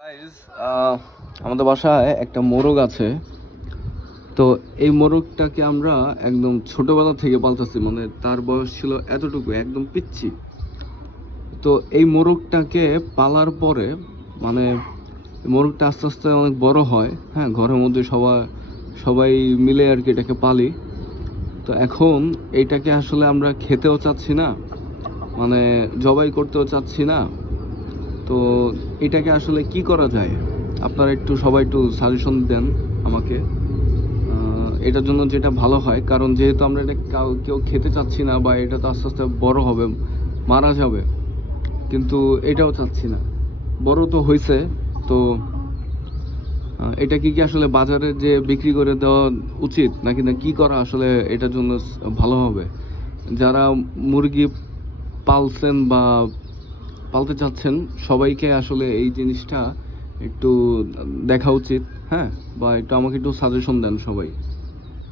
Guys, আমাদের বাসায় একটা মোরগ আছে। তো এই মোরগটাকে আমরা একদম ছোটবেলা থেকে পালতেছি, মানে তার বয়স ছিল এতটুকু, একদম পিচ্ছি। তো এই মোরগটাকে পালার পরে মানে মোরগটা আস্তে আস্তে অনেক বড় হয়। হ্যাঁ, ঘরের মধ্যে সবাই মিলে আর কি এটাকে পালি। তো এখন এইটাকে আসলে আমরা খেতেও চাচ্ছি না, মানে জবাই করতেও চাচ্ছি না। তো এটাকে আসলে কি করা যায়? আপনারা সবাই একটু সাজেশন দেন আমাকে। এটার জন্য যেটা ভালো হয়, কারণ যেহেতু আমরা এটা কেউ খেতে চাচ্ছি না, বা এটা তো আস্তে আস্তে বড় হবে, মারা যাবে, কিন্তু এটাও চাচ্ছি না। বড় তো হয়েছে। তো এটা কি আসলে বাজারে যে বিক্রি করে দেওয়া উচিত, নাকি না কি করা আসলে এটার জন্য ভালো হবে? যারা মুরগি পালছেন বা পালতে চাচ্ছেন, সবাইকে আসলে এই জিনিসটা একটু দেখা উচিত। হ্যাঁ, বা একটু আমাকে একটু সাজেশন দেন সবাই।